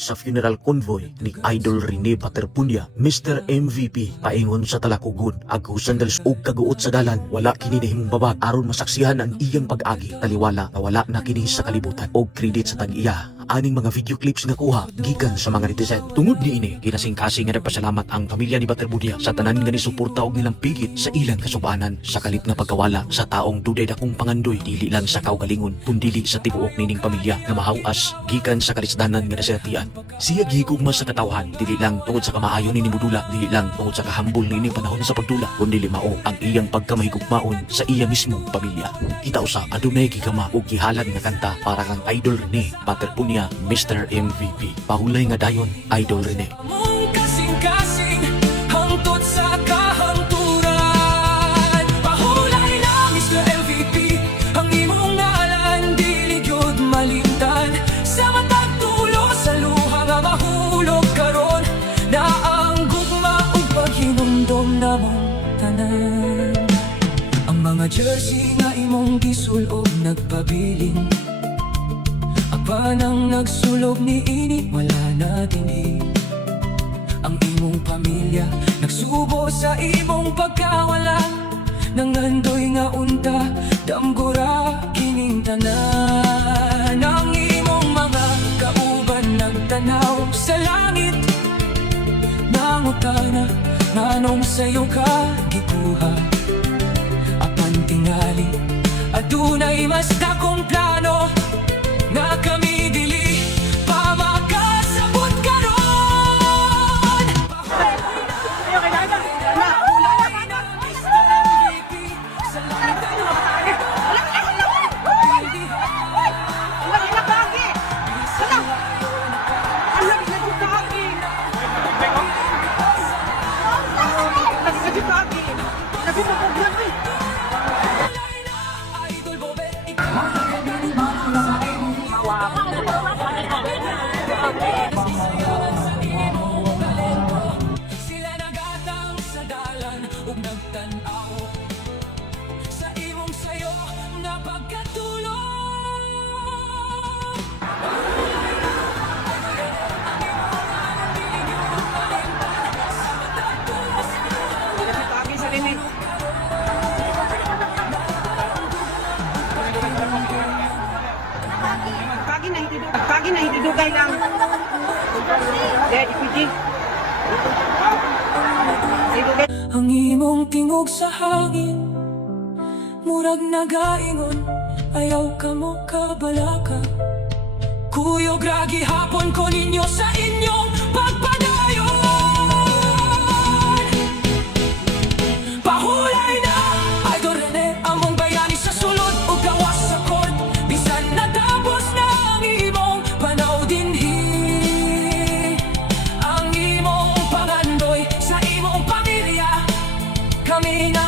Sa funeral convoy ni Idol Rene Paterpunya, Mr. MVP paingon sa talakugon agusan dalis og kaguot sa dalan, wala kini nahimong babag aron masaksihan ang iyang pag-agi, taliwala na wala na kini sa kalibutan og credit sa tag-iya. Aning mga video clips nga kuha gikan sa mga netizen. Tungod niini kinasing-kasing nga nagpasalamat ang pamilya ni Paterpunya sa tanan nga ni suporta og nilang pigit sa ilang kasubanan sa kalit na pagkawala sa taong duday dakong pangandoy, dili lang sa kaugalingon kundi sa tibuok nining pamilya nga mahawas gikan sa kalisdanan nga nasiratian. Siya gihigugma sa katawhan, dili lang tungod sa kamaayon ni Budula, dili lang tungod sa kahambol nining panahon sa pagdula, kundi mao ang iyang pagkamahigugmaon sa iya mismong pamilya. Kita usa adunay gigama og gihalad nga kanta para kang Idol Rene Paterpunya, Mr. MVP. Pahulay nga dayon, Idol Rene. Mong kasing-kasing hangtod sa kahanturan. Pahulay na Mr. MVP, ang imong ngalan dili gyud malimtan. Sa matag tulo sa luha nga mahulog karon, na ang gugma ug paghinumdom namong tanan. Ang mga jersey nga imong gisul-og nagpabiling, panang nagsulog ni ini wala na dinhi. Ang imong pamilya nagsubo sa imong pagkawala, nangandoy nga unta damgura kining tanan. Ang imong mga kauban nagtanaw sa langit, nangutana nganong sayo ka gikuha. Apan tingali adunay mas dakong plano na kami dili pa makasabot karon. Pahulay na Mr. MVP, sa langit ay Idol Bobet, sila nagatang sa dalan ug nagtan-aw sa imong sayo na pagkatulog. Pagi na hitidugay lang. Pwede. Ang imong tingog sa hangin, murag nagaingon, ayaw ka mo kabalaka. Kuyog ragi hapon ko ninyo sa inyong pagpadayon. Pahulay na Idol Rene, among bayani sa sulod o gawas sa court, bisan natapos na ang imong panaw dinhi. Ang imong pangandoy sa imong pamilya, kami na